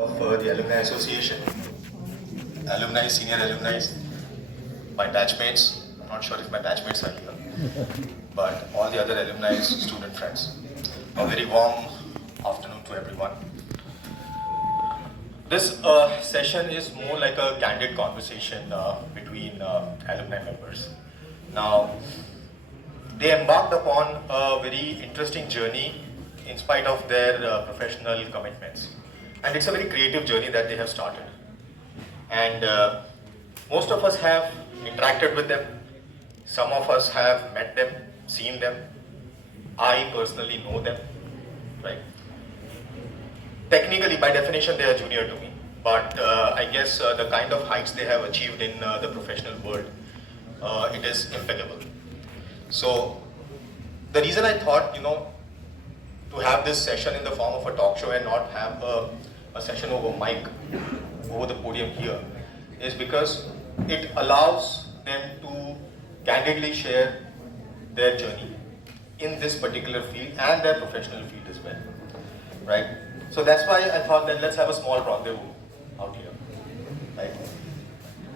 of the Alumni Association, alumni, senior alumni, my batchmates. I'm not sure if my batchmates are here, but all the other alumni, student friends. A very warm afternoon to everyone. This session is more like a candid conversation between alumni members. Now, they embarked upon a very interesting journey in spite of their professional commitments. And it's a very creative journey that they have started. And most of us have interacted with them. Some of us have met them, seen them. I personally know them, right? Technically, by definition, they are junior to me. But I guess the kind of heights they have achieved in the professional world, it is impeccable. So the reason I thought, to have this session in the form of a talk show and not have a session over mic, over the podium here, is because it allows them to candidly share their journey in this particular field and their professional field as well, right? So that's why I thought that let's have a small rendezvous out here, right?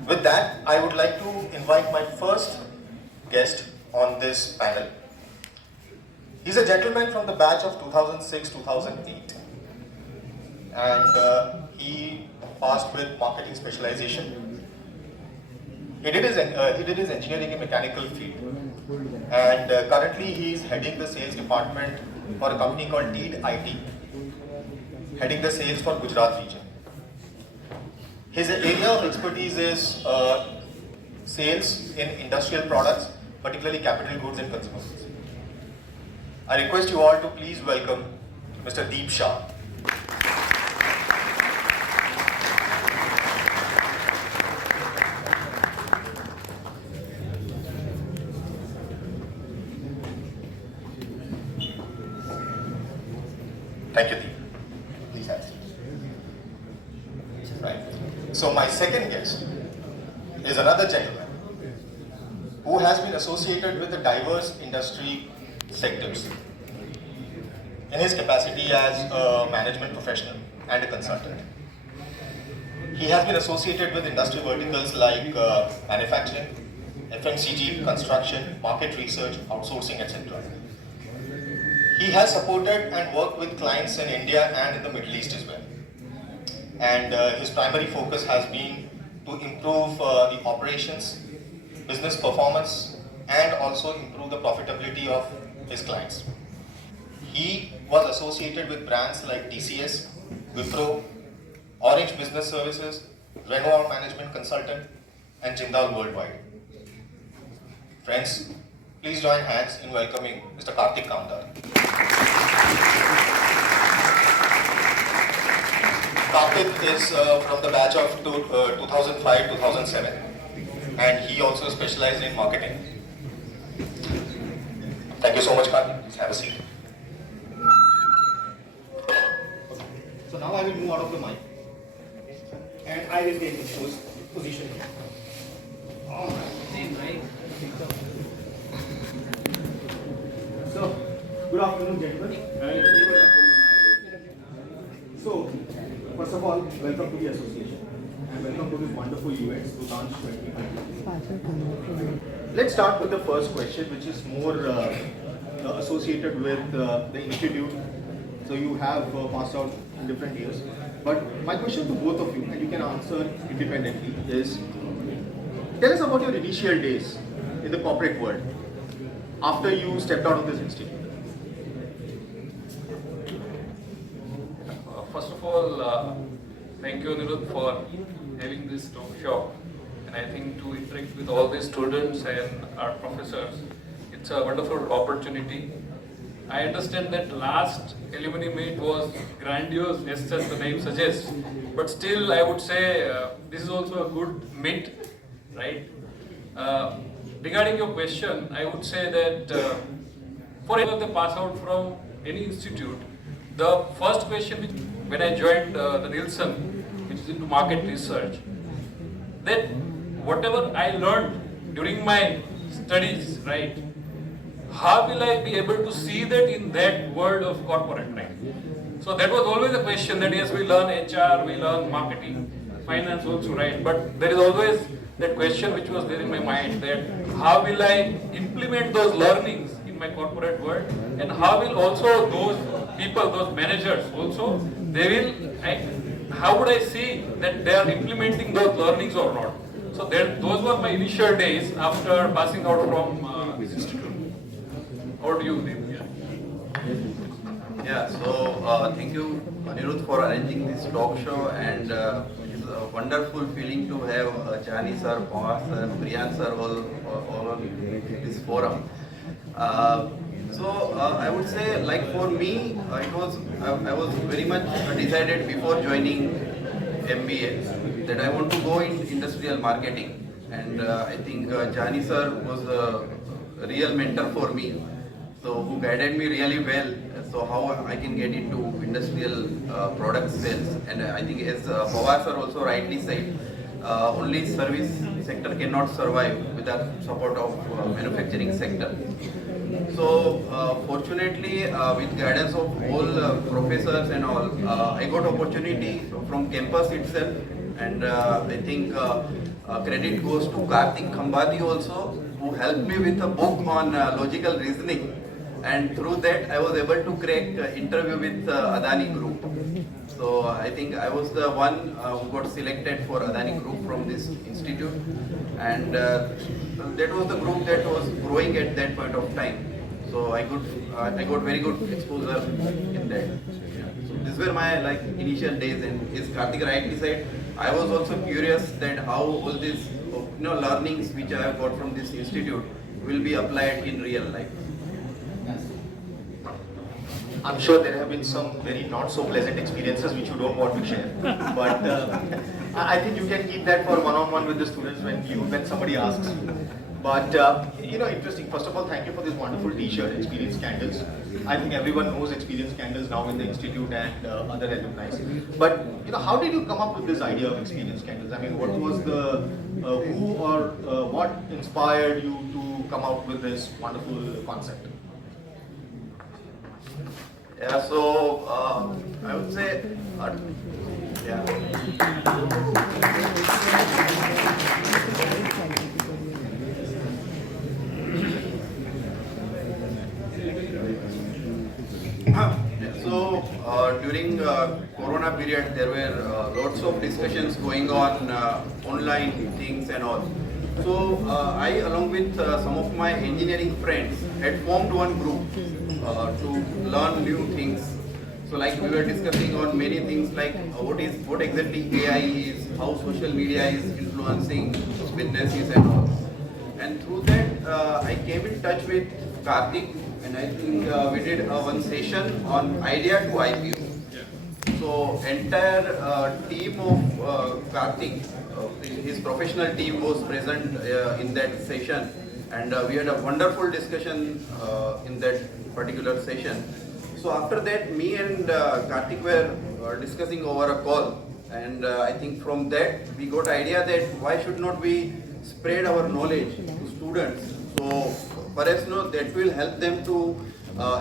With that, I would like to invite my first guest on this panel. He's a gentleman from the batch of 2006-2008, and he passed with marketing specialization. He did his engineering in mechanical field, and currently he is heading the sales department for a company called Teed IT, heading the sales for Gujarat region. His area of expertise is sales in industrial products, particularly capital goods and consumables. I request you all to please welcome Mr. Deep Shah. Thank you, Deep. Please have a seat. Right. So my second guest is another gentleman who has been associated with the diverse industry sectors in his capacity as a management professional and a consultant. He has been associated with industry verticals like manufacturing, FMCG, construction, market research, outsourcing, etc. He has supported and worked with clients in India and in the Middle East as well. And his primary focus has been to improve the operations, business performance, and also improve the profitability of his clients. He was associated with brands like TCS, Wipro, Orange Business Services, Renault Management Consultant, and Jindal Worldwide. Friends, please join hands in welcoming Mr. Kartik Kamdar. Kartik is from the batch of 2005-2007, and he also specialized in marketing. Thank you so much, Kartik. Please have a seat. So now I will move out of the mic, and I will take this position. Same, right? So, good afternoon, gentlemen. Good afternoon. So, first of all, welcome to the association and welcome to this wonderful event, Launch 2020. Let's start with the first question, which is more associated with the institute. So, you have passed out in different years. But my question to both of you, and you can answer independently, is tell us about your initial days in the corporate world after you stepped out of this institute. First of all, thank you, Aniruddh, for having this talk show. And I think to interact with all the students and our professors, it's a wonderful opportunity. I understand that last alumnimeet was grandiose, as such the name suggests. But still, I would say this is also a good meet, right? Regarding your question, I would say that for any of the pass out from any institute, the first question when I joined the Nielsen, which is into market research, that whatever I learned during my studies, right, how will I be able to see that in that world of corporate life? So that was always a question that yes, we learn HR, we learn marketing, finance also, right? But there is always that question which was there in my mind, that how will I implement those learnings in my corporate world, and how will also those people, those managers also, they will, how would I see that they are implementing those learnings or not? So those were my initial days after passing out from this institute. How do you think? Yeah, so thank you, Aniruddh, for arranging this talk show, and it's a wonderful feeling to have Jani sir, Pawar sir, Priyan sir all on this forum. So I would say, like for me, I was very much decided before joining MBA that I want to go in industrial marketing, and I think Jani sir was a real mentor for me, so who guided me really well. So how I can get into industrial product sales, and I think as Pawar sir also rightly said, only service sector cannot survive without support of manufacturing sector. So fortunately, with guidance of all professors and all, I got opportunity from campus itself, and I think credit goes to Kartik also, who helped me with a book on logical reasoning. And through that, I was able to crack interview with Adani Group. So I think I was the one who got selected for Adani Group from this institute, and that was the group that was growing at that point of time. So I got very good exposure in that. Yeah. So these were my initial days, and as Kartik rightly said, I was also curious that how all these learnings which I have got from this institute will be applied in real life. I'm sure there have been some very not so pleasant experiences which you don't want to share, but I think you can keep that for one-on-one with the students when somebody asks you. But interesting. First of all, thank you for this wonderful T-shirt, Experience Candles. I think everyone knows Experience Candles now in the institute and other alumni. But how did you come up with this idea of Experience Candles? I mean, what was the who or what inspired you to come out with this wonderful concept? Yeah, so I would say, yeah. So during Corona period, there were lots of discussions going on, online things and all. So I, along with some of my engineering friends, had formed one group to learn new things. So like we were discussing on many things like what exactly AI is, how social media is influencing businesses and all. And through that, I came in touch with Kartik, and I think we did one session on idea to IPO. So entire team of Kartik, his professional team was present in that session, and we had a wonderful discussion in that particular session. So after that, me and Kartik were discussing over a call, and I think from that we got idea that why should not we spread our knowledge to students, so perhaps that will help them to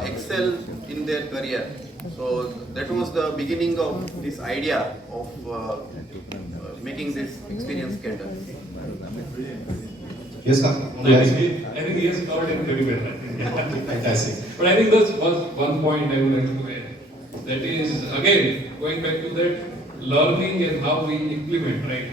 excel in their career. So that was the beginning of this idea of making this experience candle. Yes, Kamdar. I think he has covered it very well. Fantastic. But I think there's one point I would like to add. That is, again, going back to that learning and how we implement, right?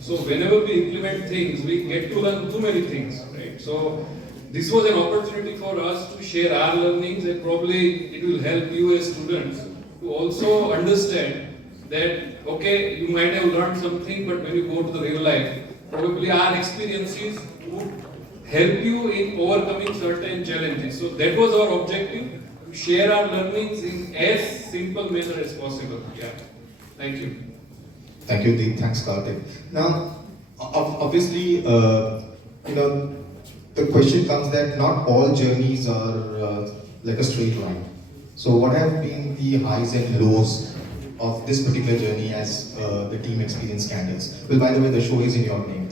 So whenever we implement things, we get to learn too many things, right? So this was an opportunity for us to share our learnings, and probably it will help you as students to also understand that, okay, you might have learned something, but when you go to the real life, probably our experiences would help you in overcoming certain challenges. So that was our objective, to share our learnings in as simple manner as possible. Yeah. Thank you. Thank you, Deep. Thanks, Kartik. Now, obviously, the question comes that not all journeys are like a straight line. So what have been the highs and lows of this particular journey as the team experience candles? Well, by the way, the show is in your name.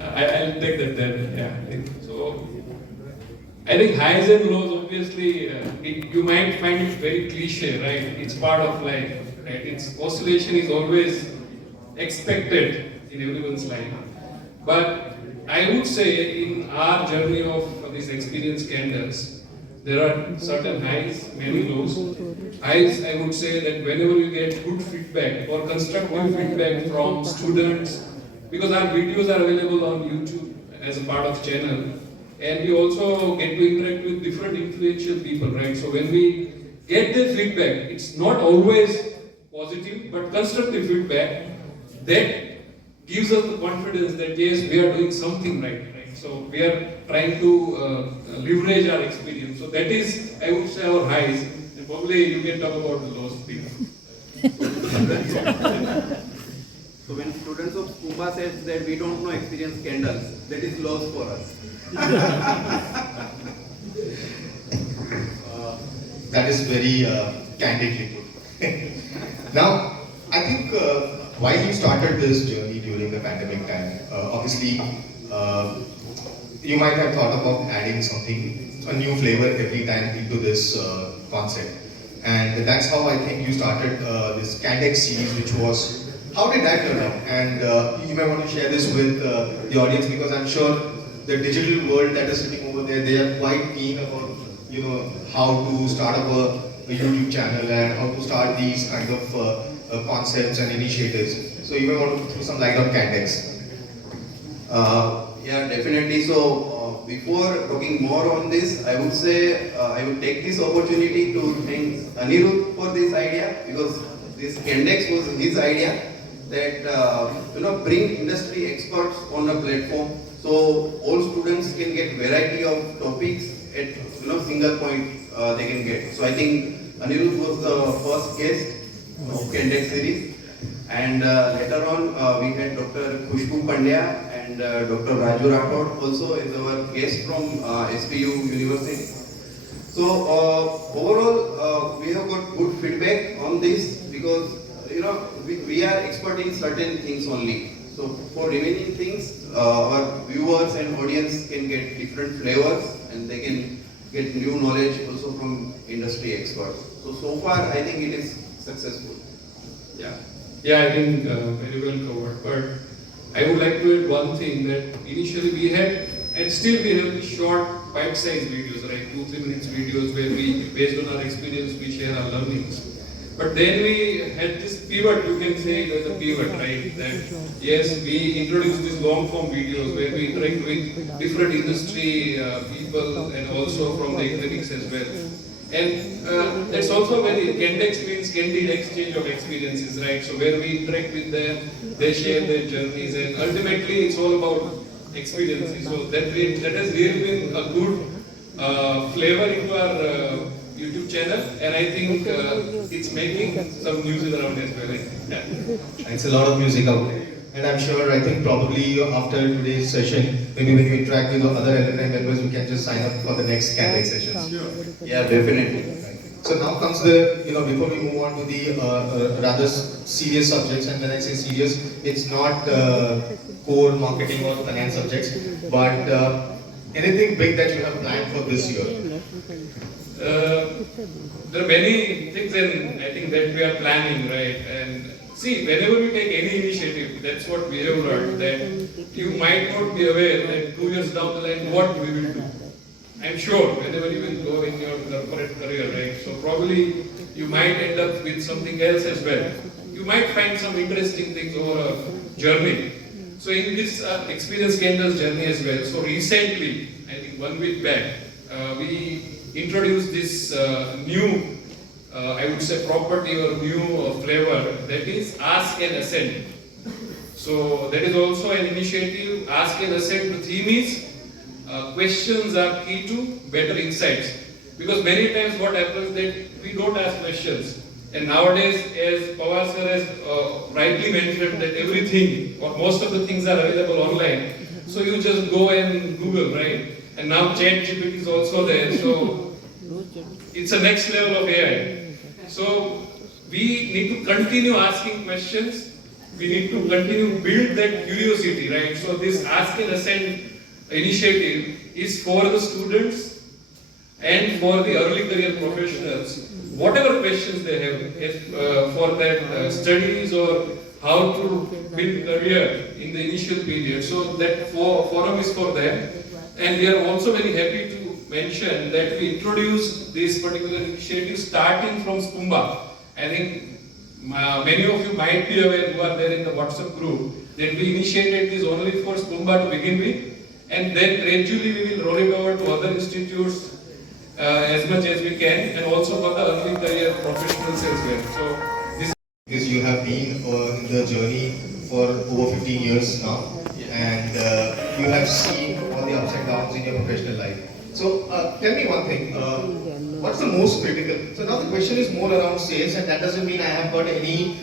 I'll take that then. Yeah. So I think highs and lows, obviously, you might find it very cliche, right? It's part of life, right? Its oscillation is always expected in everyone's life. But I would say in our journey of these experience candles, there are certain highs, many lows. Highs, I would say that whenever we get good feedback or constructive feedback from students, because our videos are available on YouTube as a part of channel, and we also get to interact with different influential people, right? So when we get the feedback, it's not always positive, but constructive feedback that gives us the confidence that yes, we are doing something right? So we are trying to leverage our experience. So that is, I would say, our highs. And probably you can talk about the lows, please. So when students of SPUMBA says that we don't know experience candles, that is loss for us. That is very candidly put. Now, I think while you started this journey during the pandemic time, obviously you might have thought about adding something, a new flavor every time into this concept. And that's how I think you started this Candex series, which was, how did that turn out? And you may want to share this with the audience, because I'm sure the digital world that is sitting over there, they are quite keen about, you know, how to start up a YouTube channel and how to start these kind of concepts and initiatives. So you may want to throw some light on Candex. Yeah, definitely. So before talking more on this, I would say I would take this opportunity to thank Aniruddh for this idea, because this Candex was his idea that bring industry experts on a platform, so all students can get variety of topics at single point they can get. So I think Aniruddh was the first guest of Candex series. And later on, we had Dr. Khushbu Pandya and Dr. Raju Rathod also as our guest from SPU University. So overall, we have got good feedback on this, because we are expert in certain things only. So for remaining things, our viewers and audience can get different flavors, and they can get new knowledge also from industry experts. So far, I think it is successful. Yeah, I think very well covered. But I would like to add one thing, that initially we had, and still we have these short bite-sized videos, right? 2-3 minutes videos where we, based on our experience, we share our learnings. But then we had this pivot, you can say it was a pivot, right? That yes, we introduced these long-form videos where we interact with different industry people and also from the academics as well. And that's also very Candex means candid exchange of experiences, right? So where we interact with them, they share their journeys, and ultimately it's all about experiences. So that has really been a good flavor into our YouTube channel, and I think it's making some news around as well. Yeah. It's a lot of music out there. And I'm sure, I think probably after today's session, maybe when you interact with the other alumni members, you can just sign up for the next Candex sessions. Sure. Yeah, definitely. So now comes the, before we move on to the rather serious subjects, and when I say serious, it's not core marketing or finance subjects, but anything big that you have planned for this year? There are many things, and I think that we are planning, right? And see, whenever we take any initiative, that's what we have learned, that you might not be aware that 2 years down the line what we will do. I'm sure whenever you will go in your corporate career, right? So probably you might end up with something else as well. You might find some interesting things over a journey. So in this experience candles journey as well. So recently, I think 1 week back, we introduced this new, I would say property or new flavor, that is Ask and Ascend. So that is also an initiative. Ask and Ascend, the theme is questions are key to better insights. Because many times what happens that we don't ask questions. And nowadays, as Pawar sir has rightly mentioned, that everything or most of the things are available online. So you just go and Google, right? And now ChatGPT is also there. So it's a next level of AI. So we need to continue asking questions. We need to continue build that curiosity, right? So this Ask and Ascend initiative is for the students And for the early career professionals, whatever questions they have if, for that studies or how to build career in the initial period. So that forum is for them. And we are also very happy to mention that we introduced this particular initiative starting from SPUMBA. I think many of you might be aware who are there in the WhatsApp group that we initiated this only for SPUMBA to begin with, and then gradually we will roll it over to other institutes as much as we can, and also for the early career professionals as well. So this because you have been in the journey for over 15 years now, and you have seen all the ups and downs in your professional life. So tell me one thing, what's the most critical? So now the question is more around sales, and that doesn't mean I have got any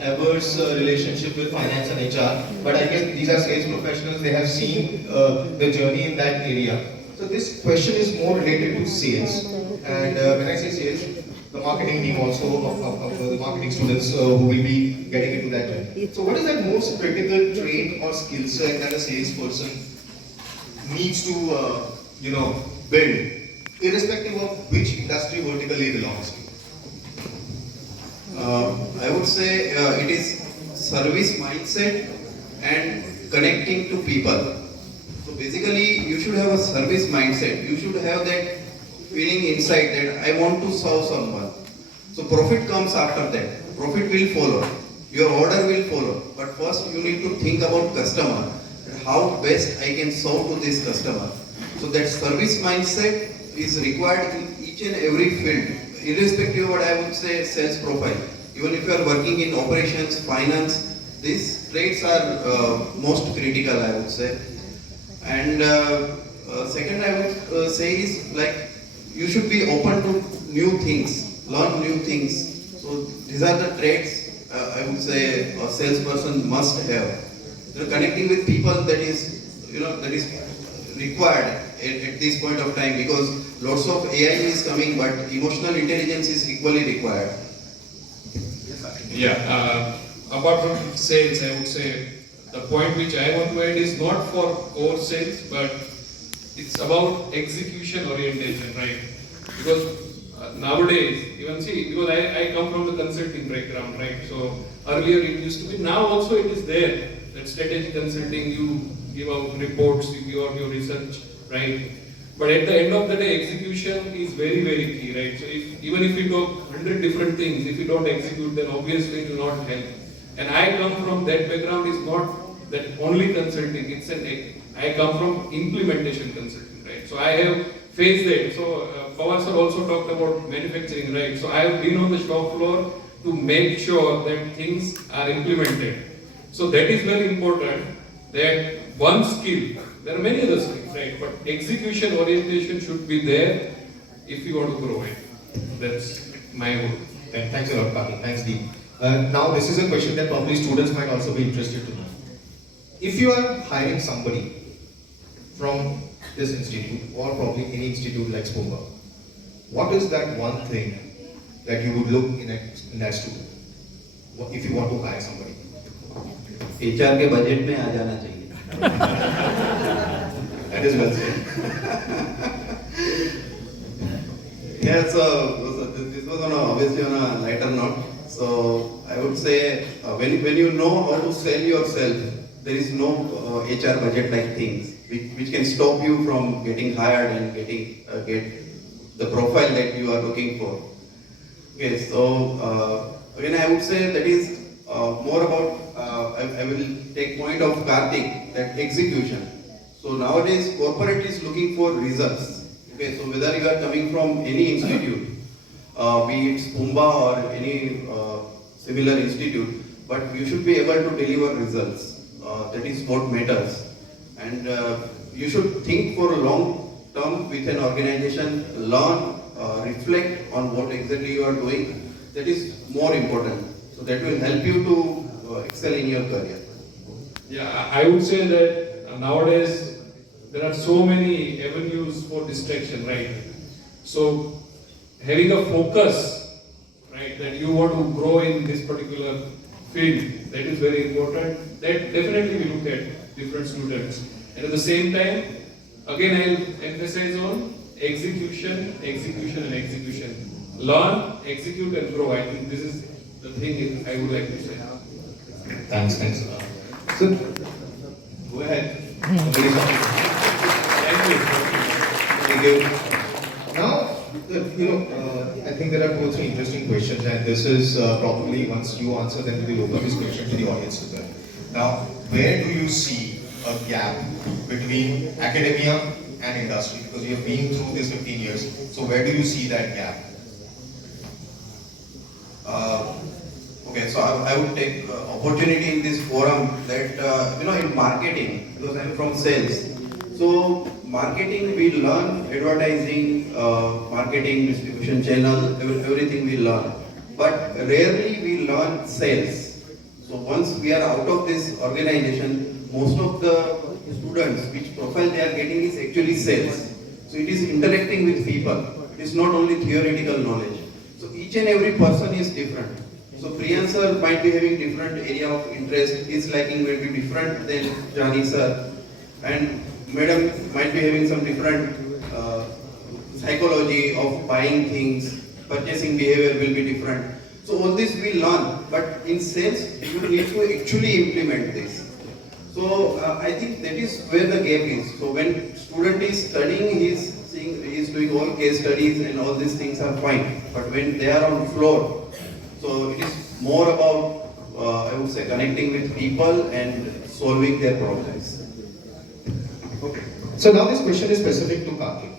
adverse relationship with finance and HR, but I guess these are sales professionals, they have seen the journey in that area. So this question is more related to sales, and when I say sales, the marketing team also of the marketing students who will be getting into that journey. So what is that most critical trait or skill set that a salesperson needs to build, irrespective of which industry vertical he belongs to? I would say it is service mindset and connecting to people. So basically, you should have a service mindset. You should have that feeling inside that I want to serve someone. So profit comes after that. Profit will follow. Your order will follow. But first you need to think about customer. How best I can serve to this customer. So that service mindset is required in each and every field, irrespective of what I would say sales profile. Even if you are working in operations, finance, these traits are most critical, I would say. And second I would say is like you should be open to new things, learn new things. So these are the traits I would say a salesperson must have. Connecting with people, that is required at this point of time, because lots of AI is coming, but emotional intelligence is equally required. Yeah, apart from sales, I would say the point which I want to add is not for core sales, but it's about execution orientation, right? Because nowadays, even see, because I come from the consulting background, right? So earlier it used to be, now also it is there, that strategy consulting, you give out reports, you give out your research, right? But at the end of the day, execution is very, very key, right? So even if you talk 100 different things, if you don't execute, then obviously it will not help. And I come from that background, is not that only consulting, I come from implementation consulting, right? So I have faced that. So Pawar sir also talked about manufacturing, right? So I have been on the shop floor to make sure that things are implemented. So that is very important, that one skill, there are many other skills, right? But execution orientation should be there if you want to grow it. That's my goal. Thanks a lot, Kartik. Thanks, Deep. Now, this is a question that probably students might also be interested to know. If you are hiring somebody from this institute, or probably any institute like SPUMBA, what is that one thing that you would look in that student if you want to hire somebody? HR के budget में आ जाना चाहिए. That is well said. Yeah, so this was obviously on a lighter note. So I would say when you know how to sell yourself, there is no HR budget like things which can stop you from getting hired and get the profile that you are looking for. Okay, so again I would say that is more about I will take point of Kartik, that execution. So nowadays corporate is looking for results. Okay, so whether you are coming from any institute, be it SPUMBA or any similar institute, but you should be able to deliver results. That is what matters. And you should think for a long term with an organization, learn, reflect on what exactly you are doing. That is more important. So that will help you to excel in your career. Yeah, I would say that nowadays there are so many avenues for distraction, right? So having a focus, right, that you want to grow in this particular field, that is very important. That definitely we look at different students. And at the same time, again I'll emphasize on execution, execution and execution. Learn, execute and grow. I think this is the thing I would like to say. Thanks. So, go ahead. Thank you. Now, I think there are 2 or 3 interesting questions, and this is probably once you answer, then we will open this question to the audience as well. Now, where do you see a gap between academia and industry? Because you have been through this 15 years, so where do you see that gap? Okay, so I would take opportunity in this forum that in marketing, because I'm from sales. So marketing we learn, advertising, marketing, distribution channel, everything we learn. But rarely we learn sales. So once we are out of this organization, most of the students, which profile they are getting is actually sales. So it is interacting with people. It is not only theoretical knowledge. So each and every person is different. So Priyan sir might be having different area of interest, his liking may be different than Jani sir, and madam might be having some different psychology of buying things, purchasing behavior will be different. So all this we learn, but in sales you need to actually implement this. So I think that is where the gap is. So when student is studying, he is doing all case studies and all these things are fine, but when they are on floor, so it is more about, I would say, connecting with people and solving their problems. Okay. So now this question is specific to Kartik.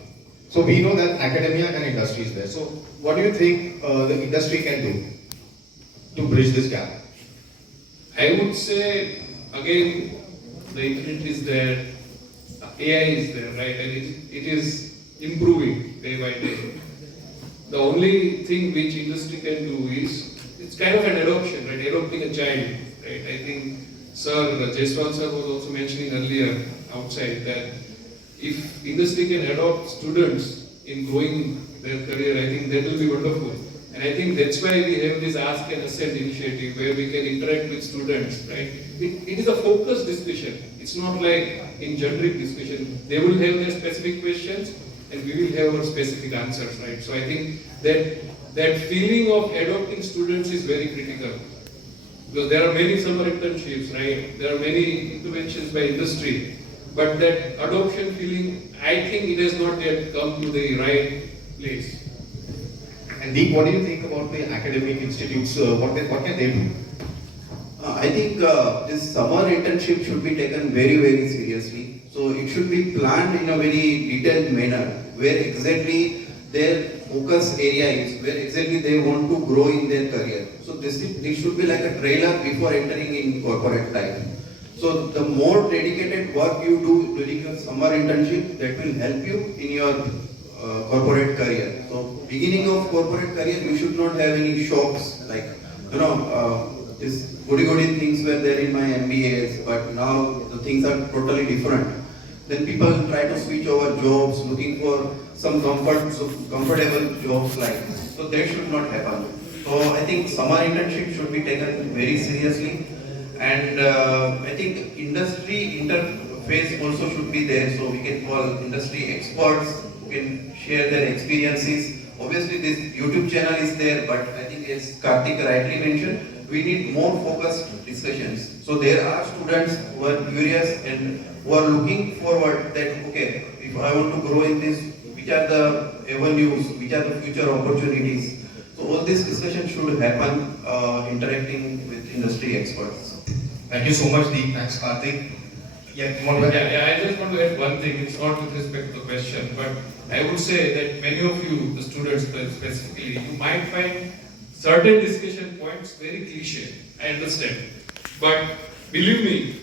So we know that academia and industry is there. So what do you think the industry can do to bridge this gap? I would say, again, the internet is there, AI is there, right? And it is improving day by day. The only thing which industry can do is, it's kind of an adoption, right? Adopting a child, right? I think Jaiswal sir was also mentioning earlier outside that if industry can adopt students in growing their career, I think that will be wonderful. And I think that's why we have this Ask and Ascend initiative where we can interact with students, right? It is a focused discussion. It's not like in generic discussion. They will have their specific questions and we will have our specific answers, right? So I think that feeling of adopting students is very critical. Because there are many summer internships, right? There are many interventions by industry. But that adoption feeling, I think it has not yet come to the right place. And Deep, what do you think about the academic institutes? What can they do? I think this summer internship should be taken very, very seriously. So it should be planned in a very detailed manner, where exactly their focus area is, where exactly they want to grow in their career. So this should be like a trailer before entering in corporate life. So the more dedicated work you do during your summer internship, that will help you in your corporate career. So beginning of corporate career, you should not have any shocks like, this goody things were there in my MBAs, but now the things are totally different. Then people try to switch over jobs, looking for some comfortable jobs like this. So that should not happen. So I think summer internship should be taken very seriously. And I think industry interface also should be there, so we can call industry experts who can share their experiences. Obviously this YouTube channel is there, but I think as Kartik rightly mentioned, we need more focused discussions. So there are students who are curious and who are looking forward that, okay, if I want to grow in this, which are the avenues, which are the future opportunities. So all this discussion should happen interacting with industry experts. Thank you so much, Deep. Thanks, Kartik. Yeah, I just want to add one thing. It's not with respect to the question, but I would say that many of you, the students specifically, you might find certain discussion points very cliche. I understand. But believe me,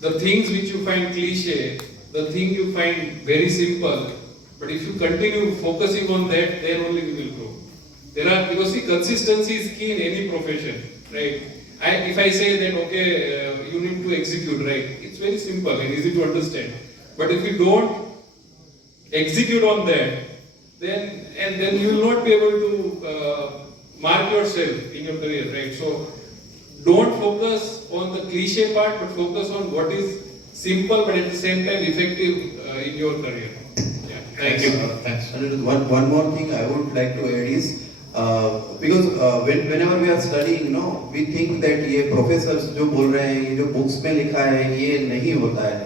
the things which you find cliche, the thing you find very simple, but if you continue focusing on that, then only we will grow. Because see, consistency is key in any profession, right? If I say that, okay, you need to execute, right? It's very simple and easy to understand. But if you don't execute on that, then you will not be able to mark yourself in your career, right? So don't focus on the cliche part, but focus on what is simple but at the same time effective in your career. Yeah. Thank you. Thanks. Aniruddh, one more thing I would like to add is because whenever we are studying, we think that ये professors जो बोल रहे हैं, ये जो books में लिखा है, ये नहीं होता है.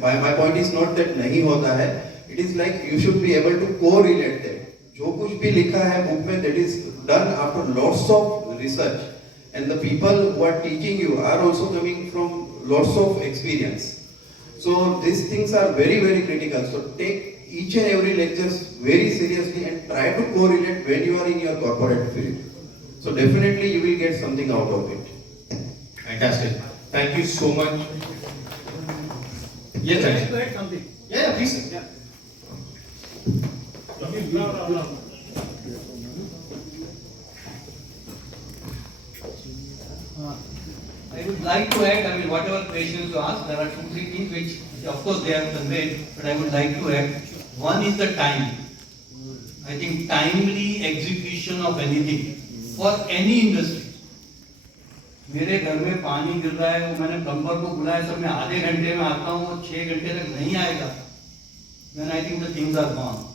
My point is not that नहीं होता है. It is like you should be able to correlate that. जो कुछ भी लिखा है book में, that is done after lots of research, and the people who are teaching you are also coming from lots of experience. So these things are very, very critical. So take each and every lectures very seriously and try to correlate when you are in your corporate field. So definitely you will get something out of it. Fantastic. Thank you so much. Yes, Can I add something? Yeah, please. Yeah. I would like to add, whatever questions you ask, there are 2-3 things which, of course, they have conveyed, but I would like to add. One is the time. I think timely execution of anything for any industry. मेरे घर में पानी गिर रहा है, वो मैंने plumber को बुलाया, सर मैं आधे घंटे में आता हूँ, वो 6 घंटे तक नहीं आएगा. Then I think the things are gone.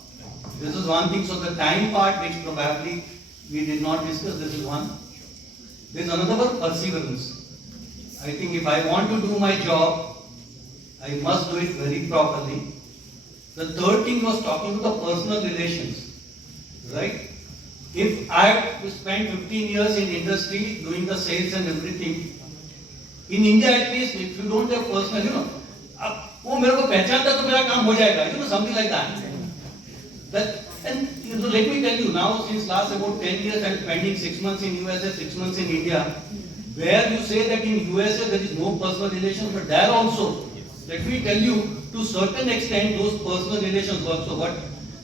This is one thing. So the time part, which probably we did not discuss, this is one. There is another one, perseverance. I think if I want to do my job, I must do it very properly. The third thing was talking to the personal relations, right? If I have to spend 15 years in industry doing the sales and everything, in India at least, if you don't have personal, वो मेरे को पहचानता तो मेरा काम हो जाएगा, something like that. And let me tell you now, since last about 10 years, I'm spending 6 months in USA, 6 months in India, where you say that in USA there is no personal relation, but there also, let me tell you, to certain extent, those personal relations work. So what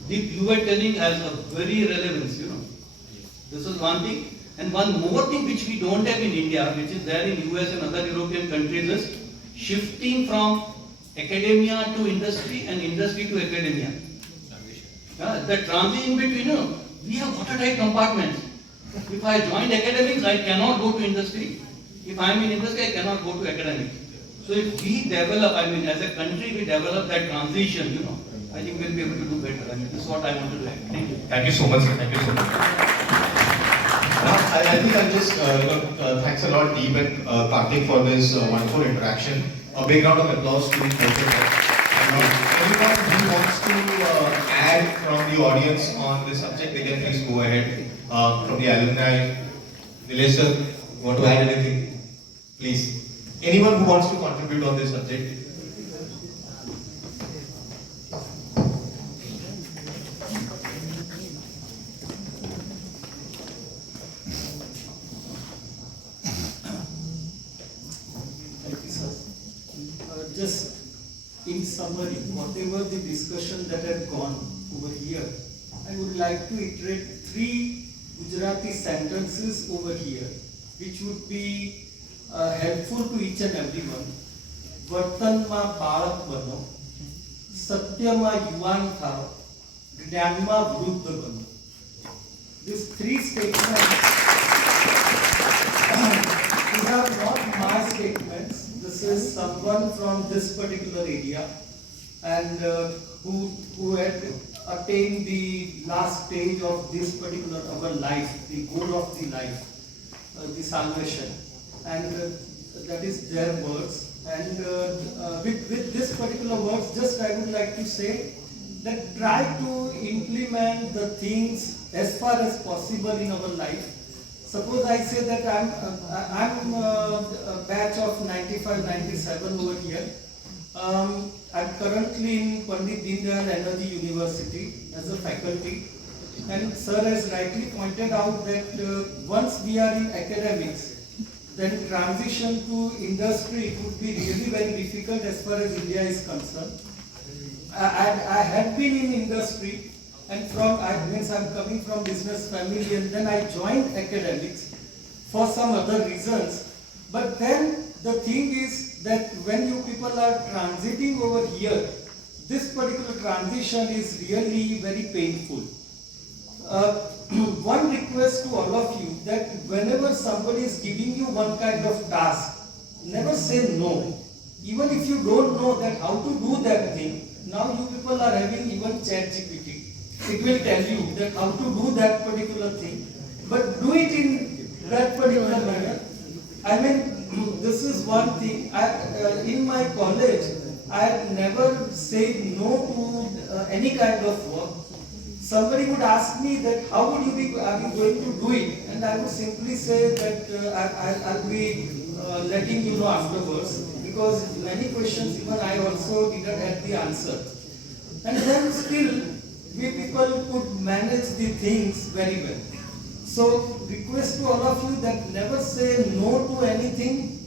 you were telling has a very relevance, This is one thing. And one more thing which we don't have in India, which is there in US and other European countries, is shifting from academia to industry and industry to academia. The transition between, we have watertight compartments. If I join academics, I cannot go to industry. If I am in industry, I cannot go to academics. So if we develop, as a country, we develop that transition, I think we'll be able to do better. This is what I want to do. Thank you. Thank you so much. Thank you so much. Now, I think I'll just, thanks a lot, Deep and Kartik, for this wonderful interaction. A big round of applause to both of them. Anyone who wants to add from the audience on this subject, they can please go ahead. From the alumni, Nilesh sir, want to add anything? Please. Anyone who wants to contribute on this subject? Just in summary, whatever the discussion that had gone over here, I would like to iterate 3 Gujarati sentences over here, which would be helpful to each and everyone. વર્તનમાં બાળક બનો, સત્યમાં યુવાન થાઓ, જ્ઞાનમાં વૃદ્ધ બનો. These 3 statements, these are not my statements. This is someone from this particular area and who had attained the last stage of this particular our life, the goal of the life, the salvation, and that is their words. And with this particular words, just I would like to say that try to implement the things as far as possible in our life. Suppose I say that I'm a batch of 95-97 over here. I'm currently in Pandit Dindayal Energy University as a faculty. And sir has rightly pointed out that once we are in academics, then transition to industry would be really very difficult as far as India is concerned. I had been in industry, and I'm coming from business family, and then I joined academics for some other reasons. But then the thing is that when you people are transiting over here, this particular transition is really very painful. One request to all of you, that whenever somebody is giving you one kind of task, never say no. Even if you don't know that how to do that thing, now you people are having even chat GPT. It will tell you that how to do that particular thing, but do it in that particular manner. I mean, this is one thing. In my college, I had never said no to any kind of work. Somebody would ask me that how would are you going to do it? And I would simply say that I'll be letting you know afterwards, because many questions even I also didn't have the answer. And then still, we people could manage the things very well. So, request to all of you that never say no to anything.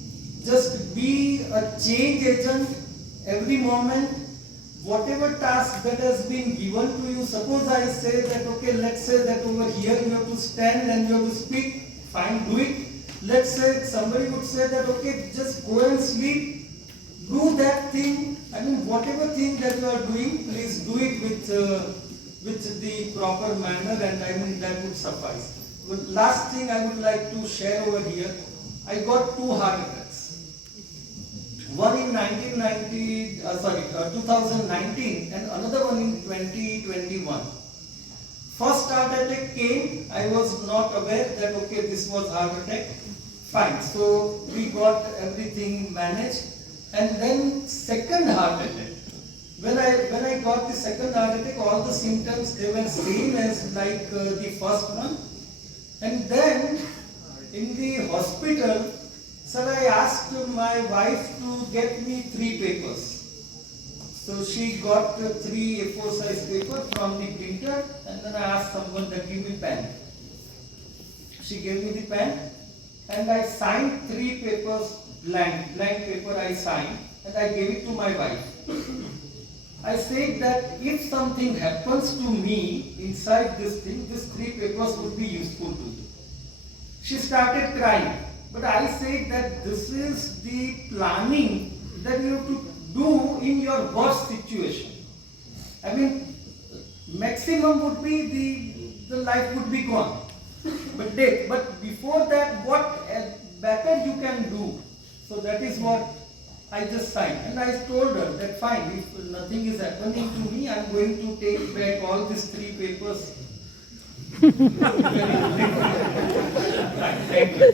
Just be a change agent every moment. Whatever task that has been given to you, suppose I say that, okay, let's say that over here you have to stand and you have to speak, fine, do it. Let's say somebody would say that, okay, just go and sleep, do that thing. I mean, whatever thing that you are doing, please do it with the proper manner, and I mean, that would suffice. But last thing I would like to share over here, I got 2 heart attacks. One in 2019 and another one in 2021. First heart attack came, I was not aware that okay, this was heart attack. Fine, so we got everything managed. And then second heart attack. When I got the second heart attack, all the symptoms, they were same as like the first one. And then in the hospital, sir, I asked my wife to get me 3 papers. So she got 3 A4 size paper from the printer, and then I asked someone to give me pen. She gave me the pen, and I signed 3 papers, blank paper I signed, and I gave it to my wife. I said that if something happens to me inside this thing, these 3 papers would be useful to you. She started crying. But I said that this is the planning that you have to do in your worst situation. I mean, maximum would be the life would be gone. But death. But before that, what better you can do? So that is what I just signed. And I told her that fine, if nothing is happening to me, I am going to take back all these 3 papers. Thank you.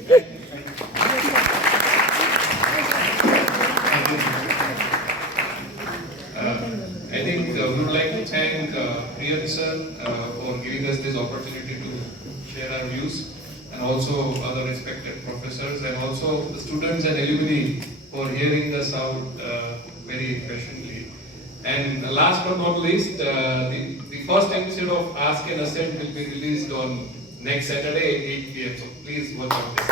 I think we would like to thank Priyan sir for giving us this opportunity to share our views, and also other respected professors, and also the students and alumni for hearing us out very patiently. And last but not least, the first episode of Ask and Ascend will be released on next Saturday at 8 p.m. So please watch out this.